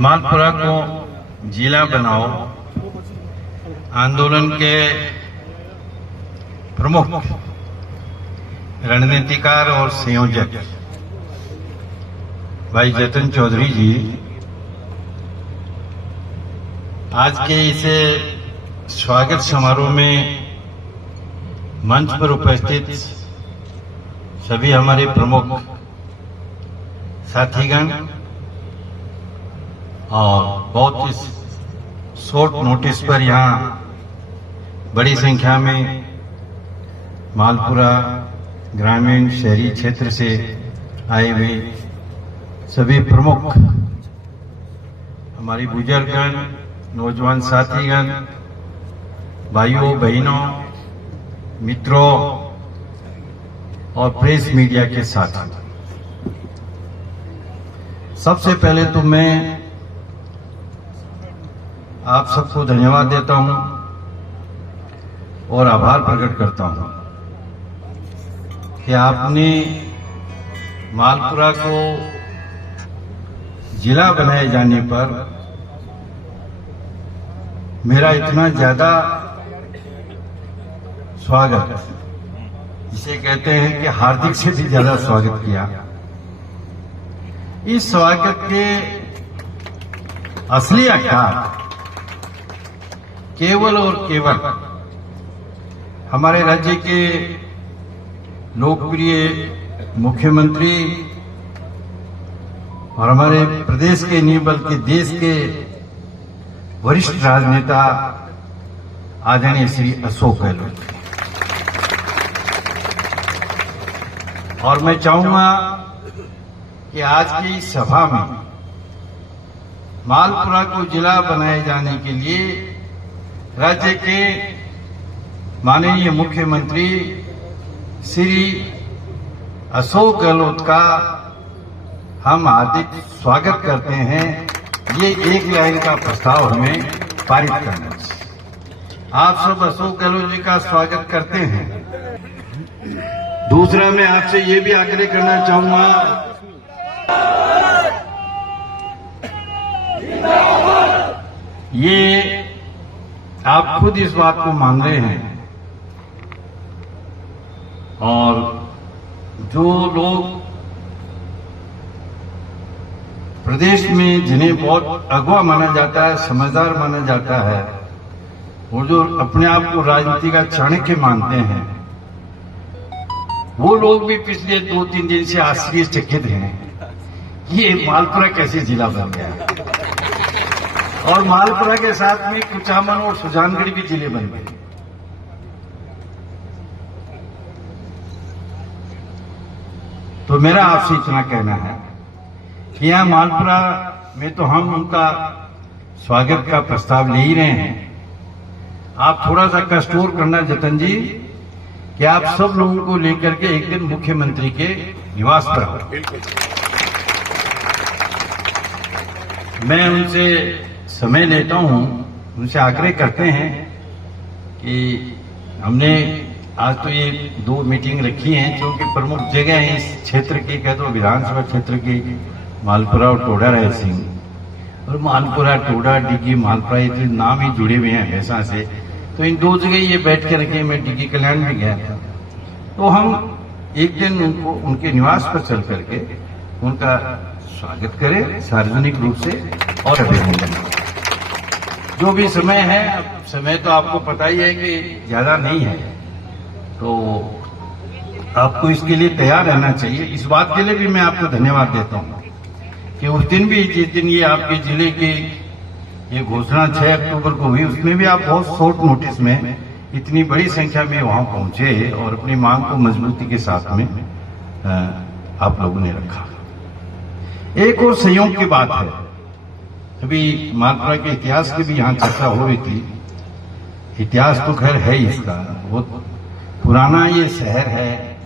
मालपुरा को जिला बनाओ आंदोलन के प्रमुख रणनीतिकार और संयोजक भाई जतन चौधरी जी आज के इसे स्वागत समारोह में मंच पर उपस्थित सभी हमारे प्रमुख साथीगण और बहुत ही शॉर्ट नोटिस पर यहाँ बड़ी संख्या में मालपुरा ग्रामीण शहरी क्षेत्र से आए हुए सभी प्रमुख हमारी बुजुर्गगण, नौजवान साथीगण, भाइयों बहनों, मित्रों और प्रेस मीडिया के साथ, सबसे पहले तो मैं आप सबको धन्यवाद देता हूं और आभार प्रकट करता हूं कि आपने मालपुरा को जिला बनाए जाने पर मेरा इतना ज्यादा स्वागत, जिसे कहते हैं कि हार्दिक से भी ज्यादा स्वागत किया। इस स्वागत के असली आकार केवल और केवल हमारे राज्य के लोकप्रिय मुख्यमंत्री और हमारे प्रदेश के नहीं बल्कि देश के वरिष्ठ राजनेता आदरणीय श्री अशोक गहलोत। और मैं चाहूंगा कि आज की इस सभा में मालपुरा को जिला बनाए जाने के लिए राज्य के माननीय मुख्यमंत्री श्री अशोक गहलोत का हम हार्दिक स्वागत करते हैं। ये एक लाइन का प्रस्ताव हमें पारित करना चाहिए। आप सब अशोक गहलोत जी का स्वागत करते हैं। दूसरा, मैं आपसे ये भी आग्रह करना चाहूंगा, ये आप खुद इस बात को मान रहे हैं और जो लोग प्रदेश में जिन्हें बहुत अगवा माना जाता है, समझदार माना जाता है, वो जो अपने आप को राजनीति का चाणक्य मानते हैं, वो लोग भी पिछले 2-3 दिन से आश्चर्यचकित हैं ये मालपुरा कैसे जिला बन गया। और मालपुरा के साथ में कुचामन और सुजानगढ़ भी जिले बन गए। तो मेरा आपसे इतना कहना है कि यहां मालपुरा में तो हम उनका स्वागत का प्रस्ताव ले ही रहे हैं। आप थोड़ा सा कष्ट और करना जतन जी कि आप सब लोगों को लेकर के एक दिन मुख्यमंत्री के निवास पर आओ। मैं उनसे समय लेता हूं, उनसे आग्रह करते हैं कि हमने आज तो ये 2 मीटिंग रखी हैं क्योंकि प्रमुख जगह है इस क्षेत्र की, कह दो विधानसभा क्षेत्र की, मालपुरा और टोडा राय सिंह। और मालपुरा, टोडा, डिग्गी, मालपुरा ये नाम ही जुड़े हुए हैं हमेशा से, तो इन 2 जगह ये बैठ के रखे। मैं डिग्गी कल्याण में गया था, तो हम एक दिन उनको उनके निवास पर चल करके उनका स्वागत करें सार्वजनिक रूप से और अभिनंदन। जो भी समय है, समय तो आपको पता ही है कि ज्यादा नहीं है, तो आपको इसके लिए तैयार रहना चाहिए। इस बात के लिए भी मैं आपको धन्यवाद देता हूं कि उस दिन भी, जिस दिन ये आपके जिले की ये घोषणा 6 अक्टूबर को हुई, उसमें भी आप बहुत शॉर्ट नोटिस में इतनी बड़ी संख्या में वहां पहुंचे और अपनी मांग को मजबूती के साथ में आप लोगों ने रखा। एक और संयोग की बात है, अभी मालपुरा के इतिहास की भी यहाँ चर्चा हो रही थी। इतिहास तो खैर है इसका, बहुत पुराना ये शहर है,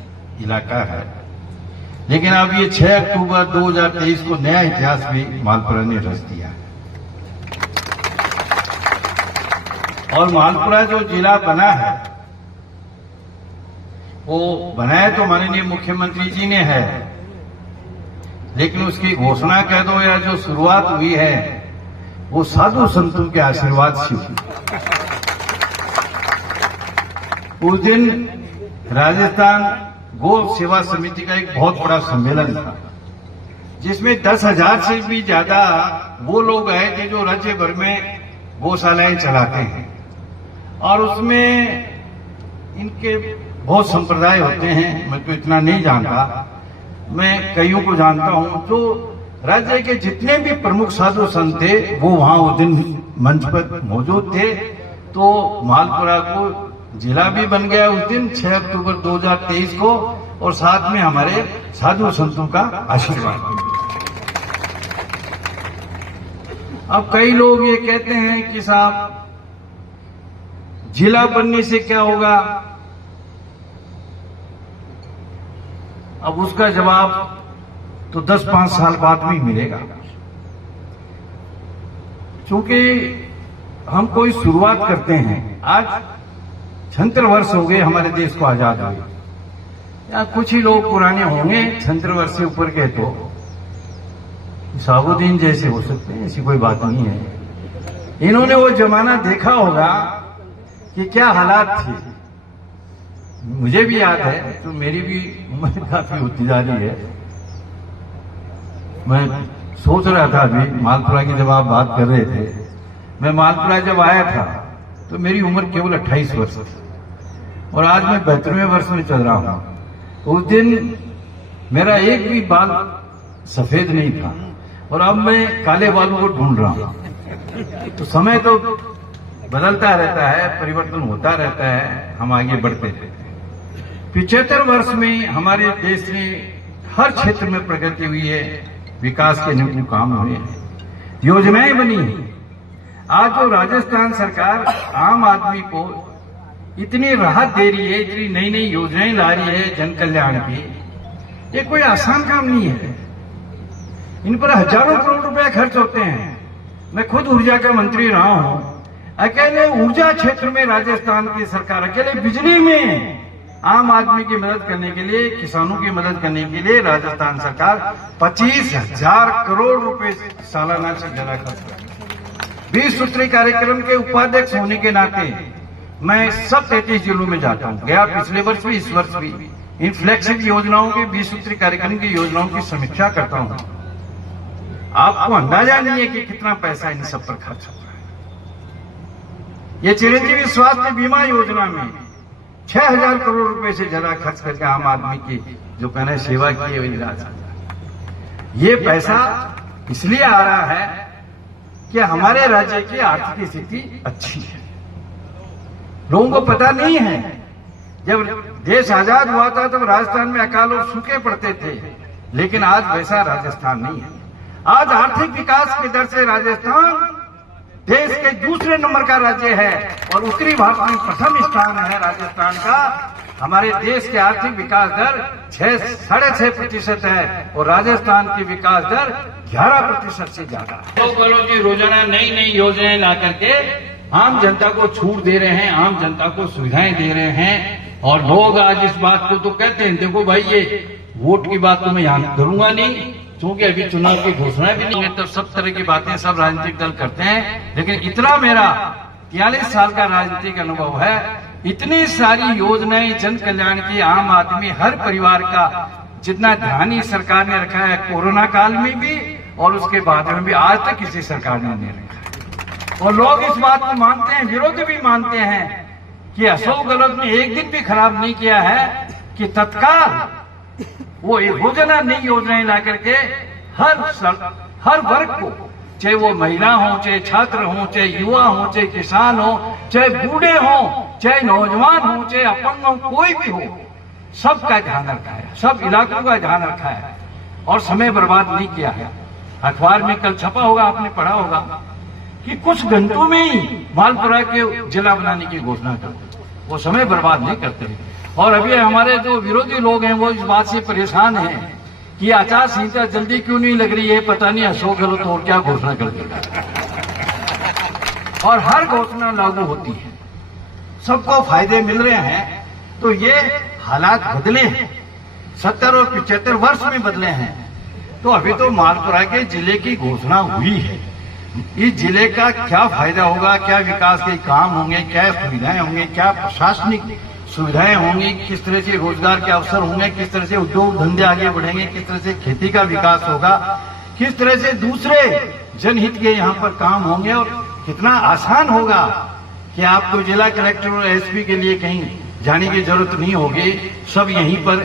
इलाका है, लेकिन अब ये 6 अक्टूबर 2023 को नया इतिहास भी मालपुरा ने रच दिया। और मालपुरा जो जिला बना है, वो बनाया तो माननीय मुख्यमंत्री जी ने है, लेकिन उसकी घोषणा कह दो या जो शुरुआत हुई है वो साधु संतों के आशीर्वाद से हुई। उस दिन राजस्थान गौ सेवा समिति का एक बहुत बड़ा सम्मेलन था, जिसमें 10,000 से भी ज्यादा वो लोग आए थे जो राज्य भर में गौशालाएं चलाते हैं। और उसमें इनके बहुत संप्रदाय होते हैं, मैं तो इतना नहीं जानता, मैं कईयों को जानता हूं। तो राज्य के जितने भी प्रमुख साधु संत थे वो वहां उस दिन मंच पर मौजूद थे। तो मालपुरा को जिला भी बन गया उस दिन 6 अक्टूबर 2023 को, और साथ में हमारे साधु संतों का आशीर्वाद। अब कई लोग ये कहते हैं कि साहब जिला बनने से क्या होगा। अब उसका जवाब तो 10-5 साल बाद में मिलेगा, क्योंकि हम कोई शुरुआत करते हैं। आज 76 वर्ष हो गए हमारे देश को आजाद हुए, या कुछ ही लोग पुराने होंगे 76 वर्ष से ऊपर के, तो साबुद्दीन जैसे हो सकते हैं, ऐसी कोई बात नहीं है। इन्होंने वो जमाना देखा होगा कि क्या हालात थे। मुझे भी याद है, तो मेरी भी उम्र काफी होती जा रही है। मैं सोच रहा था अभी मालपुरा की जब आप बात कर रहे थे, मैं मालपुरा जब आया था तो मेरी उम्र केवल 28 वर्ष थी, और आज मैं 72वें वर्ष में चल रहा हूं। उस दिन मेरा एक भी बाल सफेद नहीं था, और अब मैं काले बालों को ढूंढ रहा हूं। तो समय तो बदलता रहता है, परिवर्तन होता रहता है, हम आगे बढ़ते रहते हैं। 75 वर्ष में हमारे देश में हर क्षेत्र में प्रगति हुई है, विकास के निम्न काम हुए हैं, योजनाएं बनी हैं। आज जो राजस्थान सरकार आम आदमी को इतनी राहत दे रही है, इतनी नई नई योजनाएं ला रही है जन कल्याण की, ये कोई आसान काम नहीं है। इन पर हजारों करोड़ रुपए खर्च होते हैं। मैं खुद ऊर्जा का मंत्री रहा हूं। अकेले ऊर्जा क्षेत्र में राजस्थान की सरकार, अकेले बिजली में आम आदमी की मदद करने के लिए, किसानों की मदद करने के लिए राजस्थान सरकार 25,000 करोड़ रुपए सालाना से ज्यादा खर्च करती है। 20 सूत्री कार्यक्रम के उपाध्यक्ष होने के नाते मैं सब 33 जिलों में जाता हूं, गया पिछले वर्ष भी, इस वर्ष भी। इन फ्लैगशिप योजनाओं की, 20 सूत्री कार्यक्रम की योजनाओं की समीक्षा करता हूं। आपको अंदाजा नहीं है कि कितना पैसा इन सब पर खर्च होता है। ये चिरंजीवी स्वास्थ्य बीमा योजना में 6,000 करोड़ रुपए से ज्यादा खर्च करके आम आदमी की जो कहना सेवा की है, इलाज। ये पैसा इसलिए आ रहा है कि हमारे राज्य की आर्थिक स्थिति अच्छी है। लोगों को पता नहीं है, जब देश आजाद हुआ था तब राजस्थान में अकाल और सूखे पड़ते थे, लेकिन आज वैसा राजस्थान नहीं है। आज आर्थिक विकास की दर से राजस्थान देश के दूसरे नंबर का राज्य है, और उत्तरी भारत में प्रथम स्थान है राजस्थान का। हमारे देश की आर्थिक विकास दर 6.5% है, और राजस्थान की विकास दर 11% से ज्यादा है। लोग की रोजाना नई नई योजनाएं ला करके आम जनता को छूट दे रहे हैं, आम जनता को सुविधाएं दे रहे हैं। और लोग आज इस बात को तो कहते हैं, देखो भाई ये वोट की बात तो मैं यहाँ करूंगा नहीं, क्योंकि अभी चुनाव की घोषणा भी नहीं है, तो सब तरह की बातें सब राजनीतिक दल करते हैं। लेकिन इतना मेरा 43 साल का राजनीतिक अनुभव है, इतनी सारी योजनाएं जन कल्याण की, आम आदमी हर परिवार का जितना ध्यान ही सरकार ने रखा है, कोरोना काल में भी और उसके बाद में भी, आज तक किसी सरकार ने नहीं रखा। और लोग इस बात को मानते हैं, विरोधी भी मानते हैं कि अशोक गहलोत ने एक दिन भी खराब नहीं किया है कि तत्काल वो योजना, नई योजनाएं ला करके हर वर्ग को, चाहे वो महिला हो, चाहे छात्र हो, चाहे युवा हो, चाहे किसान हो, चाहे बूढ़े हो, चाहे नौजवान हो, चाहे अपंग हो, कोई भी हो, सबका ध्यान रखा है, सब इलाकों का ध्यान रखा है, और समय बर्बाद नहीं किया है। अखबार में कल छपा होगा, आपने पढ़ा होगा कि कुछ घंटों में ही मालपुरा के जिला बनाने की घोषणा करते, वो समय बर्बाद नहीं करते। और अभी हमारे जो विरोधी लोग हैं वो इस बात से परेशान हैं कि आचार संहिता जल्दी क्यों नहीं लग रही है, पता नहीं अशोक गहलोत और क्या घोषणा कर देगा। और हर घोषणा लागू होती है, सबको फायदे मिल रहे हैं। तो ये हालात बदले हैं, 70 और 75 वर्ष में बदले हैं। तो अभी तो मालपुरा के जिले की घोषणा हुई है, इस जिले का क्या फायदा होगा, क्या विकास के काम होंगे, क्या सुविधाएं होंगे, क्या प्रशासनिक सुविधाएं होंगी, किस तरह से रोजगार के अवसर होंगे, किस तरह से उद्योग धंधे आगे बढ़ेंगे, किस तरह से खेती का विकास होगा, किस तरह से दूसरे जनहित के यहाँ पर काम होंगे, और कितना आसान होगा कि आपको जिला कलेक्टर और एसपी के लिए कहीं जाने की जरूरत नहीं होगी, सब यहीं पर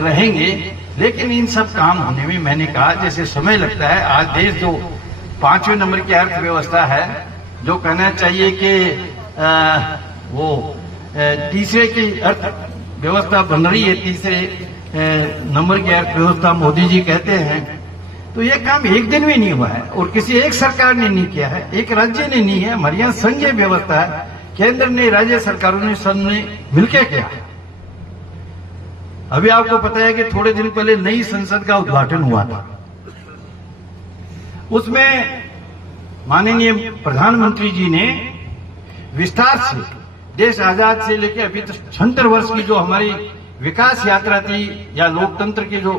रहेंगे। लेकिन इन सब काम होने में मैंने कहा जैसे समय लगता है। आज देश जो 5वें नंबर की अर्थव्यवस्था है, जो कहना चाहिए कि वो तीसरे की अर्थव्यवस्था बन रही है, तीसरे नंबर की अर्थव्यवस्था मोदी जी कहते हैं, तो ये काम एक दिन में नहीं हुआ है और किसी एक सरकार ने नहीं किया है, एक राज्य ने नहीं है। हमारे यहाँ संघीय व्यवस्था है, केंद्र ने, राज्य सरकारों ने, सब ने मिलकर किया। अभी आपको पता है कि थोड़े दिन पहले नई संसद का उद्घाटन हुआ था। उसमें माननीय प्रधानमंत्री जी ने विस्तार से देश आजाद से लेकर अभी तक 76 वर्ष की जो हमारी विकास यात्रा थी या लोकतंत्र की जो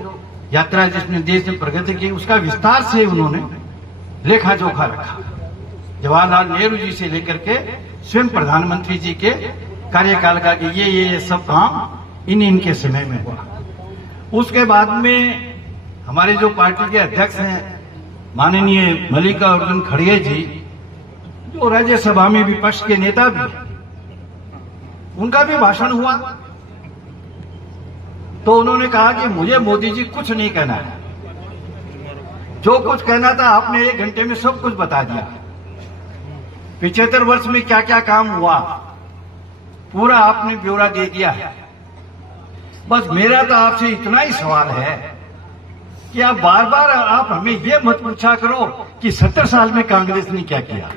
यात्रा जिसमें देश ने प्रगति की, उसका विस्तार से उन्होंने लेखा जोखा रखा। जवाहरलाल नेहरू जी से लेकर के स्वयं प्रधानमंत्री जी के कार्यकाल का कि ये सब काम इनके समय में हुआ। उसके बाद में हमारे जो पार्टी के अध्यक्ष हैं माननीय मल्लिकार्जुन खड़गे जी, जो राज्यसभा में विपक्ष के नेता भी हैं, उनका भी भाषण हुआ। तो उन्होंने कहा कि मुझे मोदी जी कुछ नहीं कहना है, जो कुछ कहना था आपने 1 घंटे में सब कुछ बता दिया। 75 वर्ष में क्या क्या काम हुआ पूरा आपने ब्यौरा दे दिया है। बस मेरा तो आपसे इतना ही सवाल है कि आप बार बार आप हमें ये मत पूछा करो कि 70 साल में कांग्रेस ने क्या किया।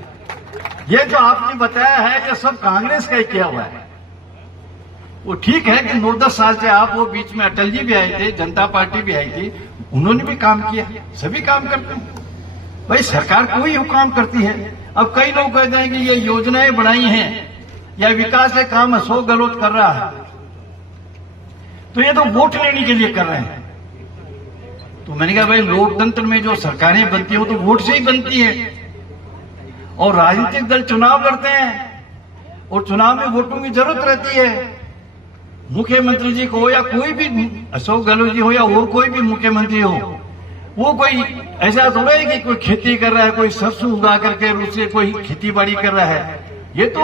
ये जो आपने बताया है कि सब कांग्रेस का ही किया हुआ है, वो ठीक है कि 9-10 साल से आप, वो बीच में अटल जी भी आए थे, जनता पार्टी भी आई थी, उन्होंने भी काम किया, सभी काम करते हैं। भाई सरकार कोई काम करती है। अब कई लोग कहते हैं कि ये योजनाएं बनाई हैं या विकास के काम अशोक गहलोत कर रहा है, तो ये तो वोट लेने के लिए कर रहे हैं। तो मैंने कहा भाई लोकतंत्र में जो सरकारें बनती हैं वो तो वोट से ही बनती है, और राजनीतिक दल चुनाव लड़ते हैं और चुनाव में वोटों की जरूरत रहती है। मुख्यमंत्री जी को या कोई भी, अशोक गहलोत जी हो या और कोई भी मुख्यमंत्री हो, वो कोई ऐसा थोड़ा है कि कोई खेती कर रहा है, कोई सरसों उगा करके उससे कोई खेती बाड़ी कर रहा है। ये तो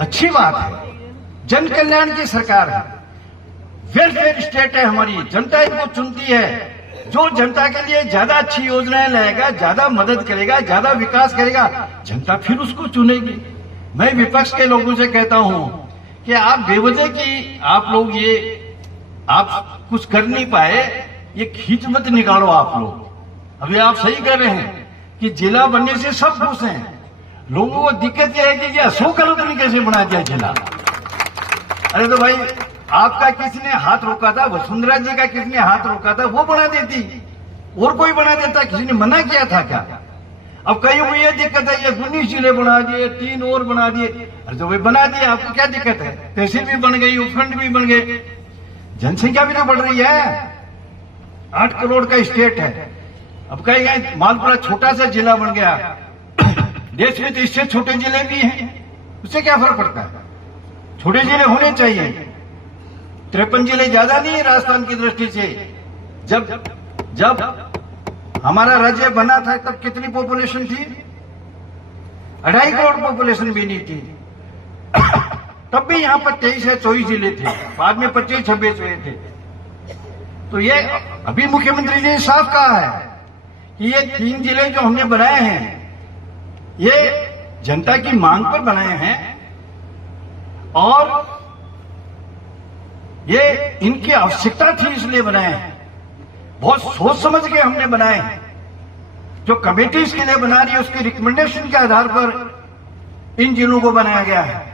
अच्छी बात है, जन कल्याण की सरकार है, वेलफेयर स्टेट है हमारी, जनता इनको चुनती है। जो जनता के लिए ज्यादा अच्छी योजनाएं लाएगा, ज्यादा मदद करेगा, ज्यादा विकास करेगा, जनता फिर उसको चुनेगी। मैं विपक्ष के लोगों से कहता हूं कि आप बेवजह की आप लोग ये आप कुछ कर नहीं पाए, ये खींच मत निकालो आप लोग। अभी आप सही कर रहे हैं कि जिला बनने से सब खुश हैं। लोगों को दिक्कत यह है कि अशोक गहलोत ने कैसे बना दिया जिला। अरे तो भाई आपका किसने हाथ रोका था, वसुंधरा जी का किसने हाथ रोका था, वो बना देती, और कोई बना देता, किसी ने मना किया था क्या? अब कहीं वो ये दिक्कत है, ये 19 जिले बना दिए, 3 और बना दिए। अरे तो भाई बना दिए, आपको क्या दिक्कत है? तहसील भी बन गई, उपखंड भी बन गए, जनसंख्या भी तो बढ़ रही है, 8 करोड़ का स्टेट है। अब कहीं मालपुरा छोटा सा जिला बन गया, देश में तो इससे छोटे जिले भी हैं, उससे क्या फर्क पड़ता है? छोटे जिले होने चाहिए। 53 जिले ज्यादा नहीं है राजस्थान की दृष्टि से। जब हमारा राज्य बना था तब कितनी पॉपुलेशन थी? 2.5 करोड़ पॉपुलेशन भी नहीं थी। तब भी यहाँ पर 23 या 24 जिले थे, बाद में 25-26 हुए थे। तो ये अभी मुख्यमंत्री जी ने साफ कहा है कि ये 3 जिले जो हमने बनाए हैं, ये जनता की मांग पर बनाए हैं, और ये इनकी आवश्यकता थी इसलिए बनाए हैं। बहुत सोच समझ के हमने बनाए हैं। जो कमेटी इसके लिए बना रही है उसकी रिकमेंडेशन के आधार पर इन जिलों को बनाया गया है।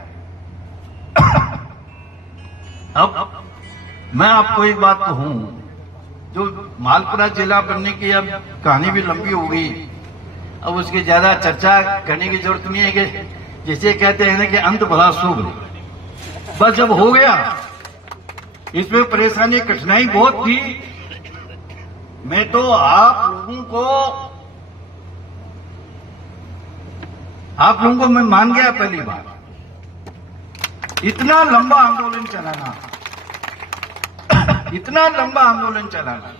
अब मैं आपको एक बात कहूं, जो मालपुरा जिला बनने की अब कहानी भी लंबी हो गई, अब उसकी ज्यादा चर्चा करने की जरूरत नहीं है कि जिसे कहते हैं ना कि अंत भला शुभ, बस जब हो गया। इसमें परेशानी कठिनाई बहुत थी। मैं तो आप लोगों को आप लोगों को मैं मान गया पहली बार। इतना लंबा आंदोलन चलाना, इतना लंबा आंदोलन चलाना,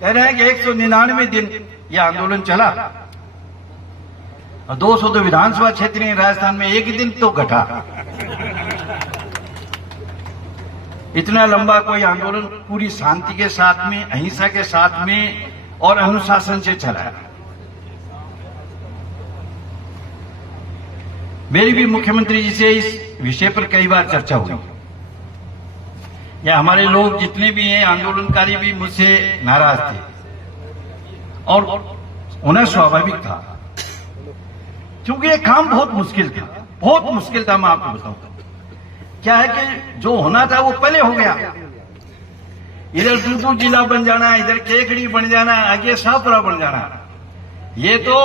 कह रहे हैं कि 199 दिन यह आंदोलन चला और 200 तो विधानसभा क्षेत्र में राजस्थान में एक ही दिन तो घटा। इतना लंबा कोई आंदोलन पूरी शांति के साथ में, अहिंसा के साथ में और अनुशासन से चला। मेरी भी मुख्यमंत्री जी से इस विषय पर कई बार चर्चा हुई। या हमारे लोग जितने भी हैं, आंदोलनकारी भी मुझसे नाराज थे और उन्हें स्वाभाविक था, क्योंकि ये काम बहुत मुश्किल था, बहुत मुश्किल था। मैं आपको बताऊं क्या है कि जो होना था वो पहले हो गया। इधर टूटू जिला बन जाना, इधर केकड़ी बन जाना, आगे शाहपुरा बन जाना। ये तो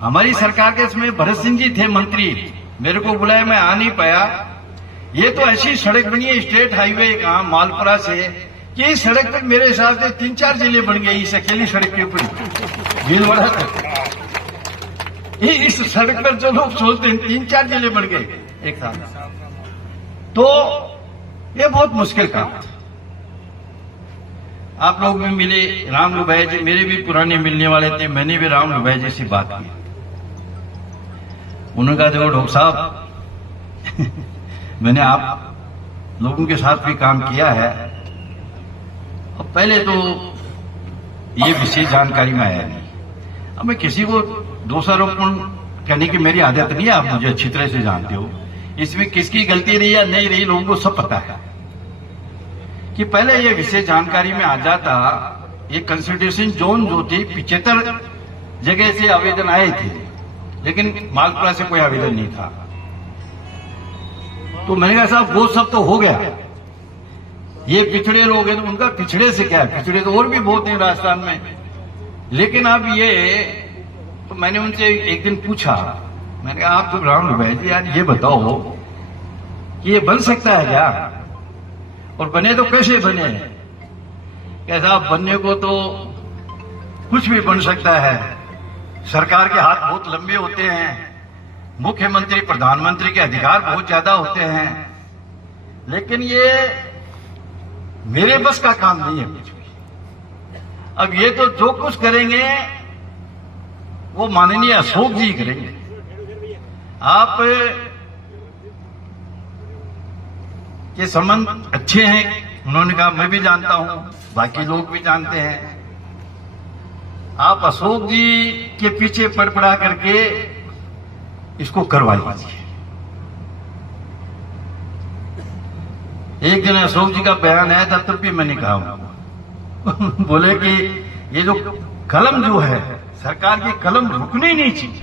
हमारी सरकार के समय भरत सिंह जी थे मंत्री, मेरे को बुलाया, मैं आ नहीं पाया। ये तो ऐसी सड़क बनी है स्टेट हाईवे कहां मालपुरा से, कि इस सड़क पर मेरे हिसाब से 3-4 जिले बन गए इस अकेली सड़क के ऊपर भीलवाड़ा तक। इस सड़क पर जो लोग सोचते हैं 3-4 जिले बन गए एक साथ। तो ये बहुत मुश्किल काम था। आप लोग भी मिले, राम लुभाया जी मेरे भी पुराने मिलने वाले थे, मैंने भी राम लुभाया जी से बात की। उन्होंने कहा देखो डॉक्टर साहब, मैंने आप लोगों के साथ भी काम किया है और पहले तो ये विशेष जानकारी में आया नहीं। अब मैं किसी को दोषारोपण करने की मेरी आदत नहीं है, आप मुझे अच्छी तरह से जानते हो। इसमें किसकी गलती रही या नहीं रही लोगों को सब पता है। कि पहले ये विशेष जानकारी में आ जाता, ये कंसल्टेशन जोन जो थी 75 जगह से आवेदन आए थे, लेकिन मालपुरा से कोई आवेदन नहीं था। तो मैंने कहा साहब वो सब तो हो गया, ये पिछड़े लोग हैं तो उनका पिछड़े से क्या है, पिछड़े तो और भी बहुत हैं राजस्थान में। लेकिन अब ये, तो मैंने उनसे एक दिन पूछा, मैंने कहा आप तो राम लुभाया जी यार ये बताओ कि ये बन सकता है क्या, और बने तो कैसे बने। कैसा बनने को तो कुछ भी बन सकता है, सरकार के हाथ बहुत लंबे होते हैं, मुख्यमंत्री प्रधानमंत्री के अधिकार बहुत ज्यादा होते हैं, लेकिन ये मेरे बस का काम नहीं है कुछ भी। अब ये तो जो कुछ करेंगे वो माननीय अशोक जी करेंगे। आप के संबंध अच्छे हैं, उन्होंने कहा मैं भी जानता हूं, बाकी लोग भी जानते हैं। आप अशोक जी के पीछे पड़ करके इसको करवा लीजिए। एक दिन अशोक जी का बयान आया था, तब भी मैंने कहा बोले कि ये जो कलम जो है सरकार की कलम रुकनी नहीं चाहिए।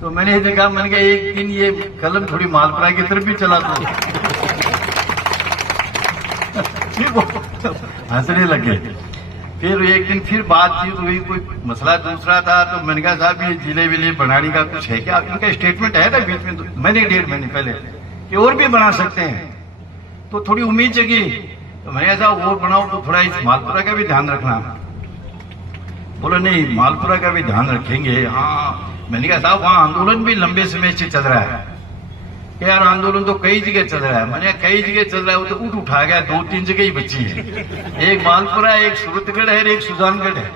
तो मैंने ये देखा, मैंने कहा एक दिन ये कलम थोड़ी मालपुरा की तरफ भी चला दो। हंसने लगे। फिर एक दिन फिर बातचीत हुई, कोई मसला दूसरा था, तो मैंने कहा साहब ये जिले विले बनाने का कुछ है क्या, इनका स्टेटमेंट है ना बीच में, तो मैंने 1.5 महीने पहले कि और भी बना सकते हैं। तो थोड़ी उम्मीद जगी, तो मैंने कहा साहब और बनाओ तो थोड़ा इस मालपुरा का भी ध्यान रखना। बोला नहीं मालपुरा का भी ध्यान रखेंगे। हाँ, मैंने कहा साहब वहां आंदोलन भी लंबे समय से चल रहा है। यार आंदोलन तो कई जगह चल रहा है। मैंने कई जगह चल रहा है, वो तो उठा गया, 2-3 जगह ही बची है। एक मालपुरा, एक सूरतगढ़ है, एक सुजानगढ़ है।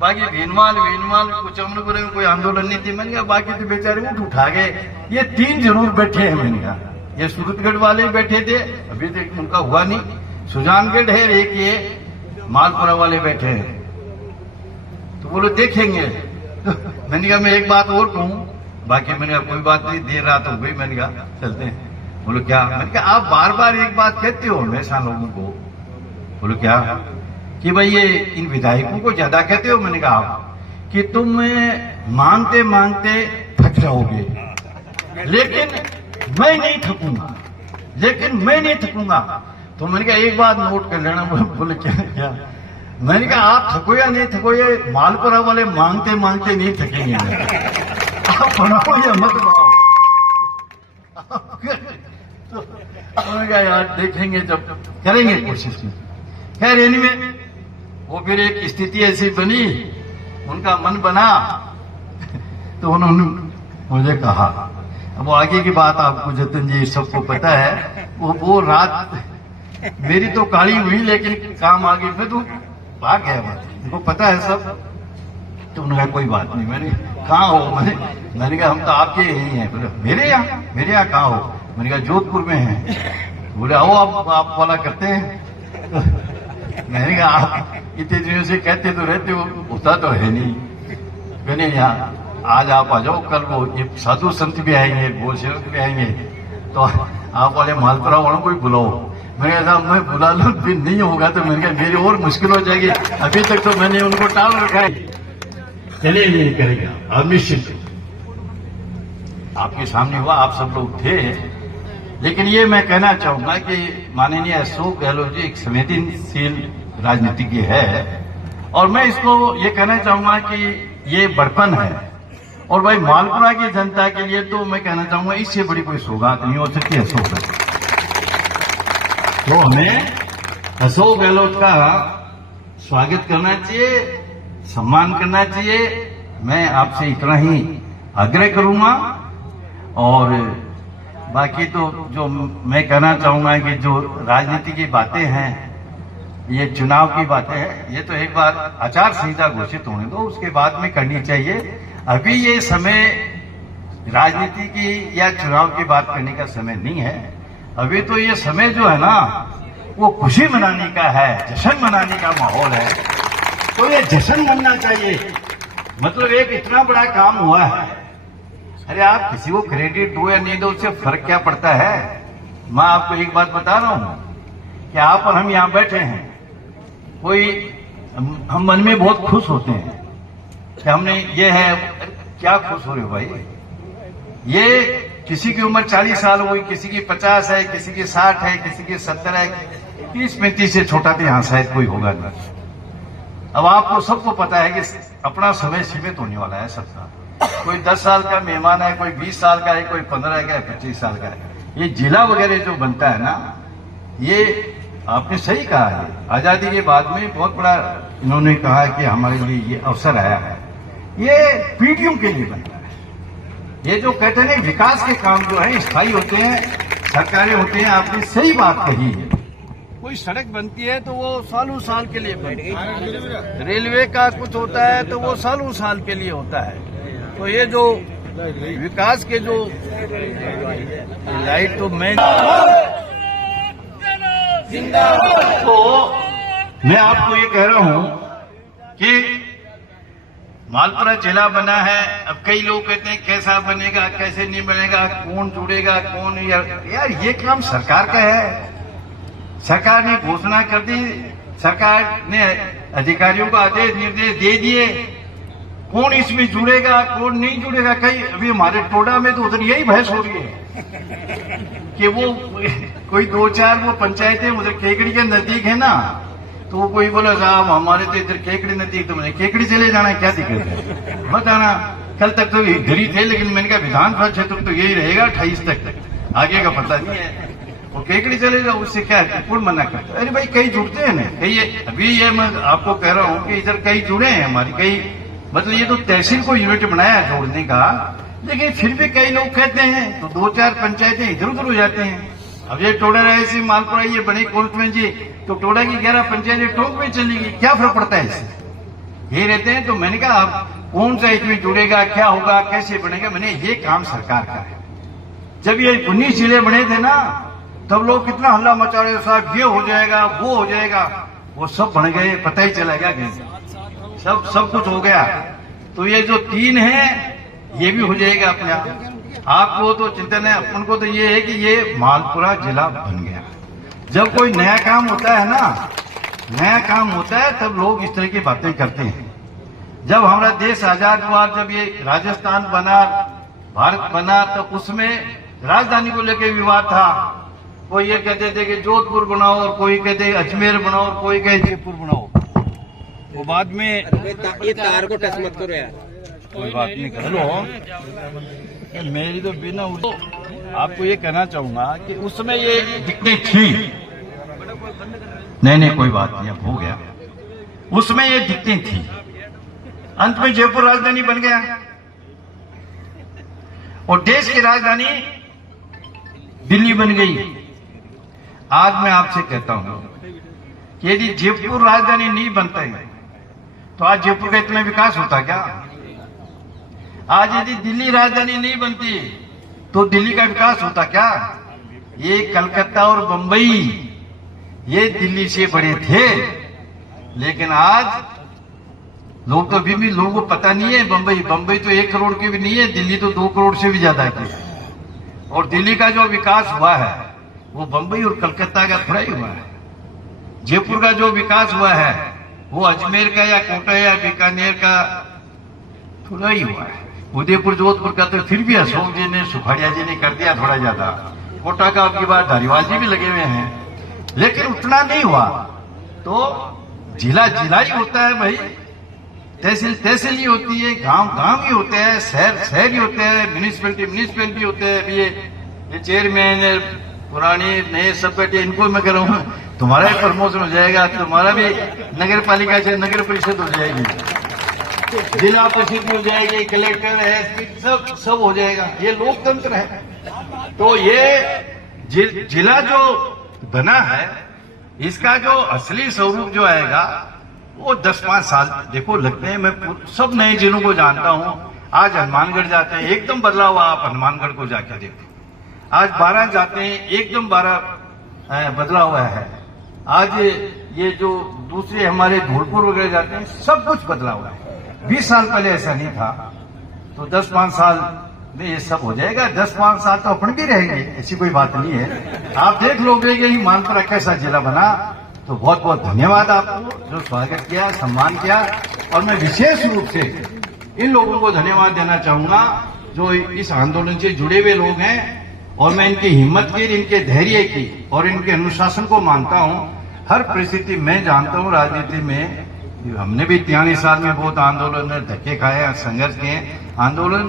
बाकी भीनमाल कुचमनपुर में कोई आंदोलन नहीं थी। मैंने कहा बाकी तो बेचारे उठा गए, ये 3 जरूर बैठे हैं। मैंने कहा ये सूरतगढ़ वाले बैठे थे, अभी तक उनका हुआ नहीं। सुजानगढ़ है, एक ये मालपुरा वाले बैठे हैं। तो बोलो देखेंगे। तो मैंने कहा मैं एक बात और कहूं, बाकी मैंने कहा कोई बात नहीं, देर रात हो गई। मैंने कहा चलते हैं। बोलो क्या। मैंने कहा आप बार बार एक बात कहते हो हमेशा लोगों को। बोलो क्या, कि भाई ये इन विधायकों को ज्यादा कहते हो। मैंने कहा आप कि तुम मांगते मांगते थक जाओगे, लेकिन मैं नहीं थकूंगा, लेकिन मैं नहीं थकूंगा। तो मैंने कहा एक बात नोट कर लेना। बोले क्या। मैंने कहा आप थको या नहीं थको, ये मालपुरा वाले मांगते मांगते नहीं थकेंगे। आप बनाओ या मत बनाओ। तो उन्होंने कहा यार देखेंगे, जब करेंगे कोशिश में। खैर एनीवे वो फिर एक स्थिति ऐसी बनी, उनका मन बना, तो उन्होंने मुझे कहा। अब वो आगे की बात आपको जतन जी सबको पता है। वो रात मेरी तो काली हुई, लेकिन काम आ गई, मैं तो भाग गया। उनको पता है सब। तो उन्होंने कहा कोई बात नहीं। मैंने कहाँ हो? मैंने कहा हम तो आपके यही हैं। बोले मेरे यहाँ कहाँ हो? मैंने कहा जोधपुर में हैं। बोले आओ आप वाला करते हैं। मैंने कहा आप इतने दिनों से कहते तो रहते हो, होता तो है नहीं। मैंने यहाँ आज आप आ जाओ, कल वो ये साधु संत भी आएंगे, गोल सेवक भी आएंगे, तो आप वाले मालपुरा वालों को भी बुलाओ। मैंने कहा मैं बुला लूं, फिर नहीं होगा तो मैंने कहा मेरी और मुश्किल हो जाएगी। अभी तक तो मैंने उनको टाल रखा है। चलिए नहीं करेगा अब निश्चित। आपके सामने हुआ, आप सब लोग थे। लेकिन ये मैं कहना चाहूंगा कि माननीय अशोक गहलोत जी एक संवेदनशील राजनीतिज्ञ है, और मैं इसको ये कहना चाहूंगा कि ये बड़पन है। और भाई मालपुरा की जनता के लिए तो मैं कहना चाहूंगा इससे बड़ी कोई सौगात नहीं हो सकती अशोक गहलोत। तो हमें अशोक गहलोत का स्वागत करना चाहिए, सम्मान करना चाहिए। मैं आपसे इतना ही आग्रह करूंगा। और बाकी तो जो मैं कहना चाहूंगा कि जो राजनीति की बातें हैं, ये चुनाव की बातें हैं, ये तो एक बार आचार संहिता घोषित होने दो, उसके बाद में करनी चाहिए। अभी ये समय राजनीति की या चुनाव की बात करने का समय नहीं है। अभी तो ये समय जो है ना, वो खुशी मनाने का है, जश्न मनाने का माहौल है। तो ये जश्न मनना चाहिए। मतलब एक इतना बड़ा काम हुआ है। अरे आप किसी को क्रेडिट दो या नहीं दो, उससे फर्क क्या पड़ता है। मैं आपको एक बात बता रहा हूं कि आप और हम यहां बैठे हैं, हम मन में बहुत खुश होते हैं कि हमने ये है। क्या खुश हो रहे हो भाई? ये किसी की उम्र 40 साल हुई, किसी की 50 है, किसी की 60 है, किसी की 70 है, 30-35 से छोटा तो यहां शायद कोई होगा नहीं। अब आपको सबको पता है कि अपना समय सीमित होने वाला है सबका। कोई 10 साल का मेहमान है, कोई 20 साल का है, कोई 15 का है, 25 साल का है। ये जिला वगैरह जो बनता है ना, ये आपने सही कहा है। आजादी के बाद में बहुत बड़ा इन्होंने कहा कि हमारे लिए ये अवसर आया है। ये पीढ़ियों के लिए बनता है। ये जो कहते हैं विकास के काम जो है स्थायी होते हैं, सरकारें होते हैं। आपने सही बात कही है। कोई सड़क बनती है तो वो सालों साल के लिए बनती है। रेलवे का कुछ होता है तो वो सालों साल के लिए होता है। तो ये जो विकास के जो लाइट तो मैं तो मैं आपको ये कह रहा हूं कि मालपुरा जिला बना है। अब कई लोग कहते हैं कैसा बनेगा, कैसे नहीं बनेगा, कौन जुड़ेगा, कौन। यार ये काम सरकार का है। सरकार ने घोषणा कर दी, सरकार ने अधिकारियों को आदेश निर्देश दे दिए। कौन इसमें जुड़ेगा, कौन नहीं जुड़ेगा। कई अभी हमारे टोडा में तो उधर यही बहस हो रही है कि वो कोई 2-4 वो पंचायतें उधर केकड़ी के नजदीक है ना, तो वो कोई बोला साहब हमारे तो इधर केकड़ी नजदीक, तो मैंने केकड़ी चले जाना, क्या दिक्कत है बताना। कल तक तो इधर ही थे, लेकिन मैंने कहा विधानसभा क्षेत्र तो यही रहेगा 28 तक, आगे का पता नहीं है। वो केकड़ी चले जाओ, उससे क्या कौन मना करता। अरे भाई कई जुड़ते हैं ना, कई अभी ये मैं आपको कह रहा हूँ कि इधर कई जुड़े हैं हमारी, कई मतलब ये तो तहसील को यूनिट बनाया है जोड़ने का, लेकिन फिर भी कई लोग कहते हैं तो 2-4 पंचायतें इधर उधर हो जाते हैं। अब ये टोडा रहे मालपुरा ये बड़ी कॉन्स्टिट्यूएंसी, तो टोडा की 11 पंचायतें टोक में चलेगी, क्या फर्क पड़ता है इससे। ये रहते हैं। तो मैंने कहा अब कौन सा इसमें जुड़ेगा, क्या होगा, कैसे बनेगा। मैंने ये काम सरकार का है। जब ये 19 जिले बने थे ना, तब लोग कितना हल्ला मचा रहे साहब, ये हो जाएगा, वो हो जाएगा। वो सब बन गए, पता ही चला गया कहीं सब कुछ हो गया। तो ये जो 3 है ये भी हो जाएगा अपने आप। आपको तो चिंता नहीं, अपन को तो ये है कि ये मालपुरा जिला बन गया। जब कोई नया काम होता है ना, नया काम होता है, तब लोग इस तरह की बातें करते हैं। जब हमारा देश आजाद हुआ, जब ये राजस्थान बना, भारत बना, तो उसमें राजधानी को लेकर विवाद था। कोई ये कहते थे कि जोधपुर बनाओ, और कोई कहते अजमेर बनाओ, और कोई कहे जयपुर बनाओ। वो बाद में ये तार को टच मत करो यार, कोई बात नहीं। हेलो, मेरी तो बिना आपको ये कहना चाहूंगा कि उसमें ये दिक्कतें थी। नहीं कोई बात नहीं, अब हो गया। उसमें ये दिक्कतें थी, अंत में जयपुर राजधानी बन गया। और देश की राजधानी दिल्ली बन गई। आज मैं आपसे कहता हूं कि यदि जयपुर राजधानी नहीं बनता है तो आज जयपुर का इतना विकास होता क्या? आज यदि दिल्ली राजधानी नहीं बनती तो दिल्ली का विकास होता क्या? ये कलकत्ता और बंबई ये दिल्ली से बड़े थे, लेकिन आज लोग तो अभी भी लोगों को पता नहीं है। बंबई तो 1 करोड़ की भी नहीं है, दिल्ली तो 2 करोड़ से भी ज्यादा की है। और दिल्ली का जो विकास हुआ है वो बंबई और कलकत्ता का थोड़ा ही हुआ है। जयपुर का जो विकास हुआ है वो अजमेर का या कोटा या बीकानेर का थोड़ा ही हुआ है। उदयपुर जोधपुर का तो फिर भी अशोक जी ने सुखाड़िया जी ने कर दिया थोड़ा ज्यादा। कोटा का आपकी बात धारीवाल जी भी लगे हुए हैं, लेकिन उतना नहीं हुआ। तो जिला जिला ही होता है भाई, तहसील तहसील ही होती है, गांव गांव ही होते हैं, शहर शहर ही होते हैं, म्यूनिसिपैलिटी म्यूनिसिपैलिटी होते हैं। अभी ये चेयरमैन पुराने नए सब बैठे, इनको मैं कह रहा हूँ तुम्हारा भी प्रमोशन हो जाएगा, तुम्हारा भी नगर पालिका से नगर परिषद हो जाएगी, जिला परिषद हो जाएगी, कलेक्टर है, सब हो जाएगा। ये लोकतंत्र है। तो ये जिला जो बना है इसका जो असली स्वरूप जो आएगा वो 10-5 साल देखो लगते हैं। मैं सब नए जिलों को जानता हूं। आज हनुमानगढ़ जाते हैं एकदम बदला हुआ, आप हनुमानगढ़ को जाके देखो। आज 12 जाते हैं एकदम 12 बदला हुआ है। आज ये जो दूसरे हमारे धौलपुर वगैरह जाते हैं सब कुछ बदला हुआ है। 20 साल पहले ऐसा नहीं था, तो 10-5 साल में ये सब हो जाएगा। 10-5 साल तो अपन भी रहेंगे, ऐसी कोई बात नहीं है। आप देख लोगे कि मानपुरा कैसा जिला बना। तो बहुत बहुत धन्यवाद आपको जो स्वागत किया, सम्मान किया। और मैं विशेष रूप से इन लोगों को धन्यवाद देना चाहूंगा जो इस आंदोलन से जुड़े हुए लोग हैं। और मैं इनकी हिम्मत की, इनके धैर्य की और इनके अनुशासन को मानता हूं। हर परिस्थिति में जानता हूं राजनीति में हमने भी 43 साल में बहुत आंदोलन धक्के खाए, संघर्ष किए। आंदोलन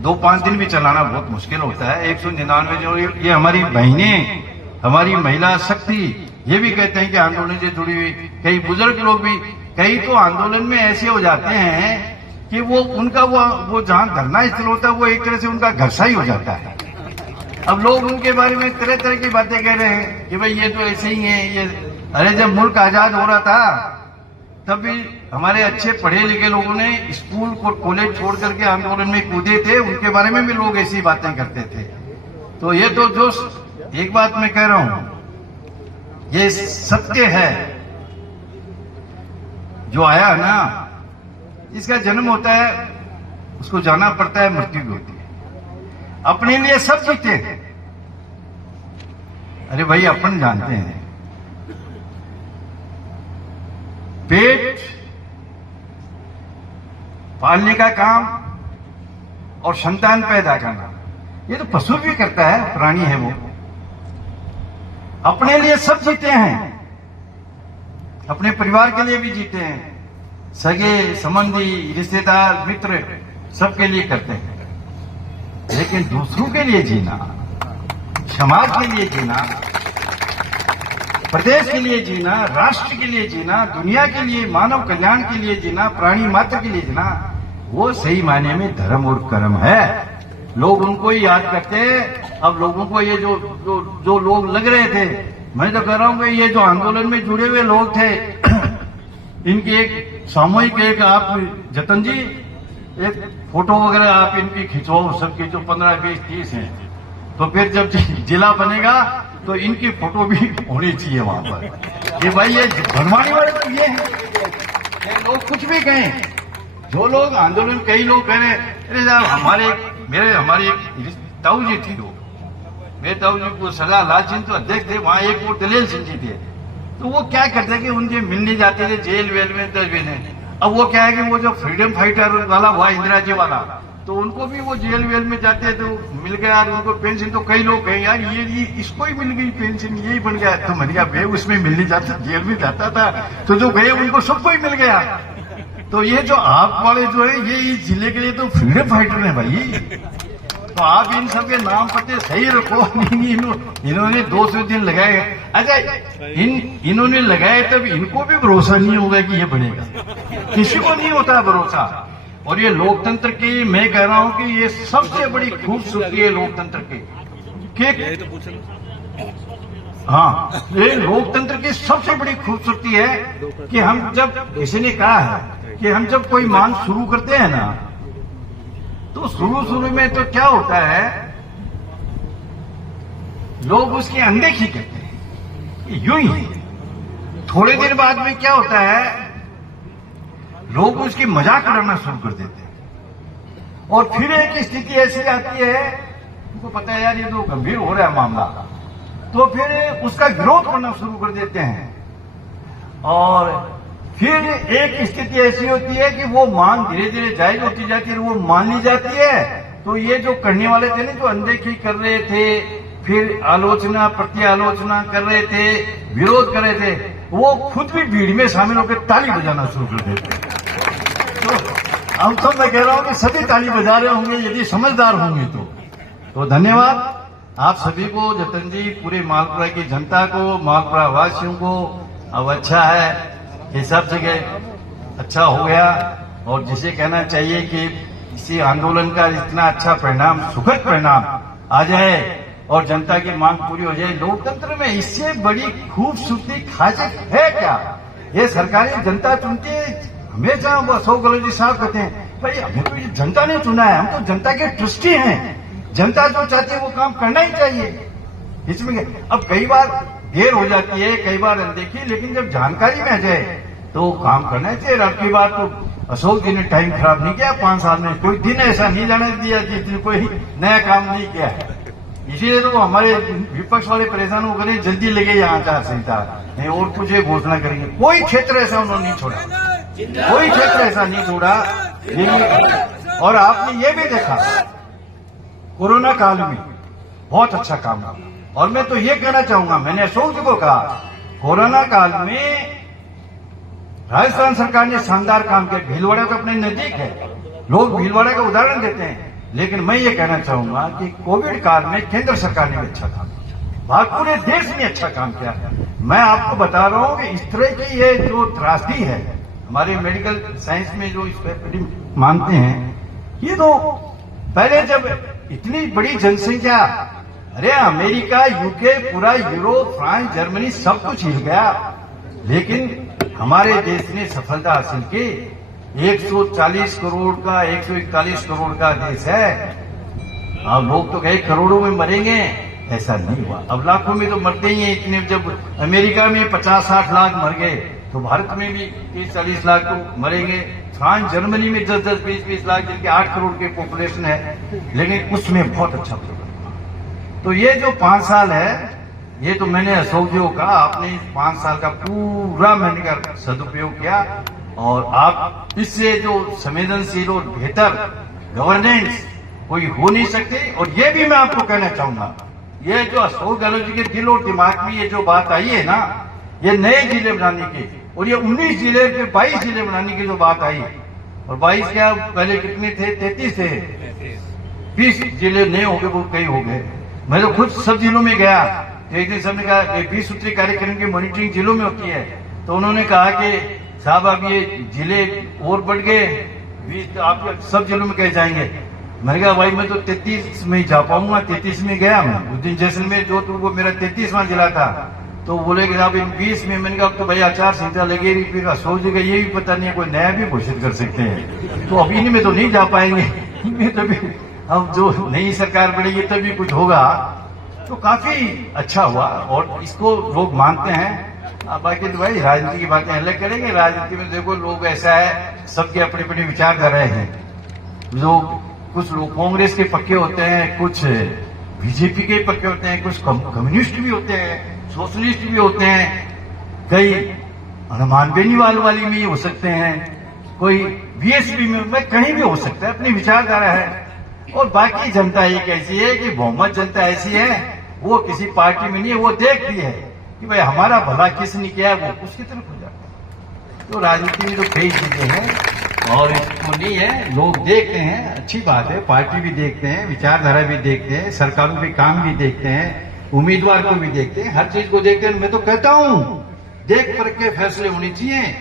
2-5 दिन भी चलाना बहुत मुश्किल होता है। 199 जो ये हमारी बहनें, हमारी महिला शक्ति ये भी कहते हैं कि आंदोलन से जुड़ी हुई कई बुजुर्ग लोग भी, कई तो आंदोलन में ऐसे हो जाते हैं कि वो उनका वो जहां धरना स्थल होता है वो एक तरह से उनका घर सा ही हो जाता है। अब लोग उनके बारे में तरह तरह की बातें कह रहे हैं कि भाई ये तो ऐसे ही है। ये अरे जब मुल्क आजाद हो रहा था तब भी हमारे अच्छे पढ़े लिखे लोगों ने स्कूल को कॉलेज छोड़ करके आंदोलन में कूदे थे, उनके बारे में भी लोग ऐसी बातें करते थे। तो ये तो जो एक बात मैं कह रहा हूं ये सत्य है। जो आया ना इसका जन्म होता है, उसको जाना पड़ता है, मृत्यु भी होती है। अपने लिए सब जीते हैं। अरे भाई अपन जानते हैं पेट पालने का काम और संतान पैदा करना ये तो पशु भी करता है, प्राणी है वो। अपने लिए सब जीते हैं, अपने परिवार के लिए भी जीते हैं, सगे संबंधी रिश्तेदार मित्र सबके लिए करते हैं। लेकिन दूसरों के लिए जीना, समाज के लिए जीना, प्रदेश के लिए जीना, राष्ट्र के लिए जीना, दुनिया के लिए, मानव कल्याण के लिए जीना, प्राणी मात्र के लिए जीना, वो सही मायने में धर्म और कर्म है। लोग उनको ही याद करते हैं। अब लोगों को ये जो लोग लग रहे थे, मैं तो कह रहा हूं कि ये जो आंदोलन में जुड़े हुए लोग थे इनकी एक सामूहिक एक आप जतन जी एक फोटो वगैरह आप इनकी खिंचवाओ, सबकी जो 15, 20, 30 हैं। तो फिर जब जिला बनेगा तो इनकी फोटो भी होनी चाहिए वहां पर। ये भाई ये भरवानी वाले तो ये हैं, लोग कुछ भी कहें। जो लोग आंदोलन, कई लोग कह रहे हैं अरे साहब हमारी ताऊ जी थी, वो मेरे ताऊ जी को सरदार लाल सिंह तो अध्यक्ष थे, वहां एक वो दलेल सिंह जी थे। तो वो क्या करते कि उनसे मिलने जाते थे जेल वेल में 10 महीने। अब वो क्या है कि वो जो फ्रीडम फाइटर वाला हुआ इंदिरा जी वाला, तो उनको भी वो जेल वेल में जाते तो मिल गया उनको पेंशन। तो कई लोग कहे यार ये इसको ही मिल गई पेंशन, यही बन गया। तो मैंने कहा भाई उसमें मिलने जाता, जेल में जाता था तो जो गए उनको सबको ही मिल गया। तो ये जो आप वाले जो है ये इस जिले के लिए तो फ्रीडम फाइटर है भाई। तो आप इन सबके नाम पते सही रखो। इन्होंने 200 दिन लगाए। अच्छा इन्होंने लगाए तब इनको भी भरोसा नहीं होगा कि ये बनेगा, किसी को नहीं होता भरोसा। और ये लोकतंत्र की, मैं कह रहा हूं कि ये सबसे बड़ी खूबसूरती है लोकतंत्र की कि हाँ, ये लोकतंत्र की सबसे बड़ी खूबसूरती है कि हम जब, किसी ने कहा है कि हम जब कोई मांग शुरू करते हैं ना, तो शुरू में तो क्या होता है, लोग उसकी अनदेखी करते हैं, यूं ही है। थोड़े देर बाद में क्या होता है, लोग उसकी मजाक उड़ाना शुरू कर देते हैं। और फिर एक स्थिति ऐसी आती है, उनको पता है यार ये तो गंभीर हो रहा है मामला, तो फिर उसका विरोध करना शुरू कर देते हैं। और फिर एक स्थिति ऐसी होती है कि वो मांग धीरे धीरे जायज होती जाती है, वो मान ली जाती है। तो ये जो करने वाले थे ना, जो अनदेखी कर रहे थे, फिर आलोचना प्रति आलोचना कर रहे थे, विरोध कर रहे थे, वो खुद भी भीड़ में शामिल होकर ताली बजाना शुरू कर देते। तो अब तो मैं कह रहा हूं कि सभी ताली बजा रहे होंगे यदि समझदार होंगे तो धन्यवाद आप सभी को, जतन जी, पूरे मालपुरा की जनता को, मालपुरा वासियों को। अब अच्छा है कि सब जगह अच्छा हो गया, और जिसे कहना चाहिए कि इसी आंदोलन का इतना अच्छा परिणाम, सुखद परिणाम आ जाए और जनता की मांग पूरी हो जाए। लोकतंत्र में इससे बड़ी खूबसूरती खासियत है क्या? ये सरकारें जनता चुनती है। हमेशा अशोक गहलोत जी साहब कहते हैं, भाई हमें तो ये जनता ने चुना है, हम तो जनता के ट्रस्टी हैं, जनता जो चाहती है वो काम करना ही चाहिए। इसमें अब कई बार देर हो जाती है, कई बार अनदेखी, लेकिन जब जानकारी में आ जाए तो काम करना चाहिए। अब की बात तो अशोक जी ने टाइम खराब नहीं किया, 5 साल में कोई दिन ऐसा नहीं जाने दिया जिसने कोई नया काम नहीं किया। इसीलिए तो हमारे विपक्ष वाले परेशान हो गए, जल्दी लगे यहाँ आचार संहिता नहीं और कुछ घोषणा करेंगे। कोई क्षेत्र ऐसा उन्होंने नहीं छोड़ा, कोई क्षेत्र ऐसा नहीं छोड़ा। और आपने ये भी देखा कोरोना काल में बहुत अच्छा काम हुआ। और मैं तो ये कहना चाहूंगा, मैंने अशोक जी को कहा, कोरोना काल में राजस्थान सरकार ने शानदार काम किया। भीलवाड़ा तो अपने नजदीक है, लोग भीलवाड़ा का उदाहरण देते हैं, लेकिन मैं ये कहना चाहूंगा कि कोविड काल में केंद्र सरकार ने भी अच्छा काम किया, पूरे देश ने अच्छा काम किया। मैं आपको बता रहा हूं कि इस तरह की ये जो त्रासदी है, हमारे मेडिकल साइंस में जो इसको मानते हैं, ये तो पहले जब इतनी बड़ी जनसंख्या, अरे अमेरिका, यूके, पूरा यूरोप, फ्रांस, जर्मनी सब कुछ हिल गया, लेकिन हमारे देश ने सफलता हासिल की। 140 करोड़ का, 141 करोड़ का देश है। अब लोग तो कहे करोड़ों में मरेंगे, ऐसा नहीं हुआ। अब लाखों में तो मरते ही हैं इतने। जब अमेरिका में 50-60 लाख मर गए, तो भारत में भी 30-40 लाख तो मरेंगे। फ्रांस, जर्मनी में 10-10, 20-20 लाख, जिनके 8 करोड़ की पॉपुलेशन है, लेकिन उसमें बहुत अच्छा प्रोग्राम हुआ। तो ये जो 5 साल है, ये तो मैंने अशोक जी को कहा, आपने 5 साल का पूरा मैंने का सदुपयोग किया, और आप इससे जो संवेदनशील और बेहतर गवर्नेंस कोई हो नहीं सकते। और ये भी मैं आपको कहना चाहूंगा, ये जो अशोक गहलोत जी के दिल और दिमाग में ये जो बात आई है ना, ये नए जिले बनाने की, और ये 19 जिले के 22 जिले बनाने की जो बात आई, और 22 क्या पहले कितने थे, 33 थे, 20 जिले नए हो गए, वो कई हो गए। मैं तो खुद सब जिलों में गया, तो एक दिन सबने कहा 20 सूत्री कार्यक्रम की मॉनिटरिंग जिलों में होती है, तो उन्होंने कहा कि साहब अब ये जिले और बढ़ गए, 20 आप सब जिलों में कहे जाएंगे। मैंने कहा भाई मैं तो 33 में जा पाऊंगा, 33 में गया मैं उस दिन जैसलमेर, जोधपुर को मेरा 33वां जिला था। तो बोले कि साहब इन 20 में, मैंने कहा अब तो भाई आचार संहिता लगेगी, फिर अशोक जी का ये भी पता नहीं है, कोई नया भी घोषित कर सकते हैं, तो अब इनमें तो नहीं जा पाएंगे, इनमें तभी अब जो नई सरकार बनेगी तभी कुछ होगा। तो काफी अच्छा हुआ, और इसको लोग मानते हैं। बाकी तो भाई राजनीति की बातें अलग करेंगे। राजनीति में देखो लोग ऐसा है, सबके अपने अपने विचारधाराएं हैं। लोग, कुछ लोग कांग्रेस के पक्के होते हैं, कुछ बीजेपी के पक्के होते हैं, कुछ कम्युनिस्ट भी होते हैं, सोशलिस्ट भी होते हैं, कई हनुमान बेनीवाल वाली में हो सकते हैं, कोई बीएसपी में कहीं भी हो सकता है, अपनी विचारधारा है। और बाकी जनता एक ऐसी है कि बहुमत जनता ऐसी है, वो किसी पार्टी में नहीं है, वो देखती है कि भाई हमारा भला किसने किया है, वो उसकी तरफ हो जाता है। तो राजनीति में तो कई चीजें हैं, और इसको नहीं है, लोग देखते हैं, अच्छी बात है, पार्टी भी देखते हैं, विचारधारा भी देखते हैं, सरकारों के काम भी देखते हैं, उम्मीदवार को भी देखते हैं, हर चीज को देखते हैं। मैं तो कहता हूं देख परख के फैसले होने चाहिए।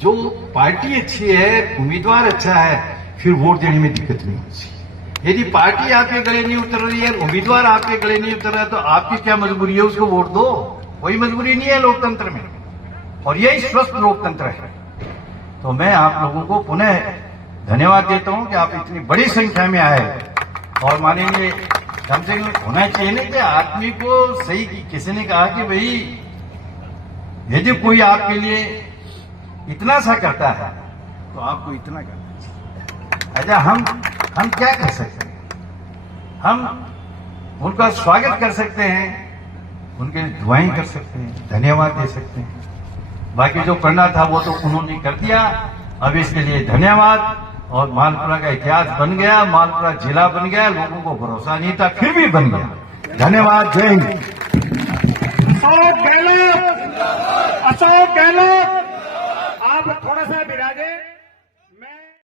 जो पार्टी अच्छी है, उम्मीदवार अच्छा है, फिर वोट देने में दिक्कत नहीं होती। यदि पार्टी आपके गले नहीं उतर रही है, उम्मीदवार आपके गले नहीं उतर रहा है, तो आपकी क्या मजबूरी है उसको वोट दो। कोई मजबूरी नहीं है लोकतंत्र में, और यही स्वस्थ लोकतंत्र है। तो मैं आप लोगों को पुनः धन्यवाद देता हूं कि आप इतनी बड़ी संख्या में आए। और मानेंगे कम से कम होना चाहिए ना कि आदमी को सही, किसी ने कहा कि भाई यदि कोई आपके लिए इतना सा करता है तो आपको इतना करना चाहिए। अच्छा, हम क्या कर सकते हैं? हम उनका स्वागत कर सकते हैं, उनके दुआएं कर सकते हैं, धन्यवाद दे सकते हैं। बाकी जो करना था वो तो उन्होंने कर दिया, अब इसके लिए धन्यवाद। और मालपुरा का इतिहास बन गया, मालपुरा जिला बन गया, लोगों को भरोसा नहीं था फिर भी बन गया। धन्यवाद, जय हिंद। अशोक गहलोत, अशोक गहलोत, आप थोड़ा सा विराजे।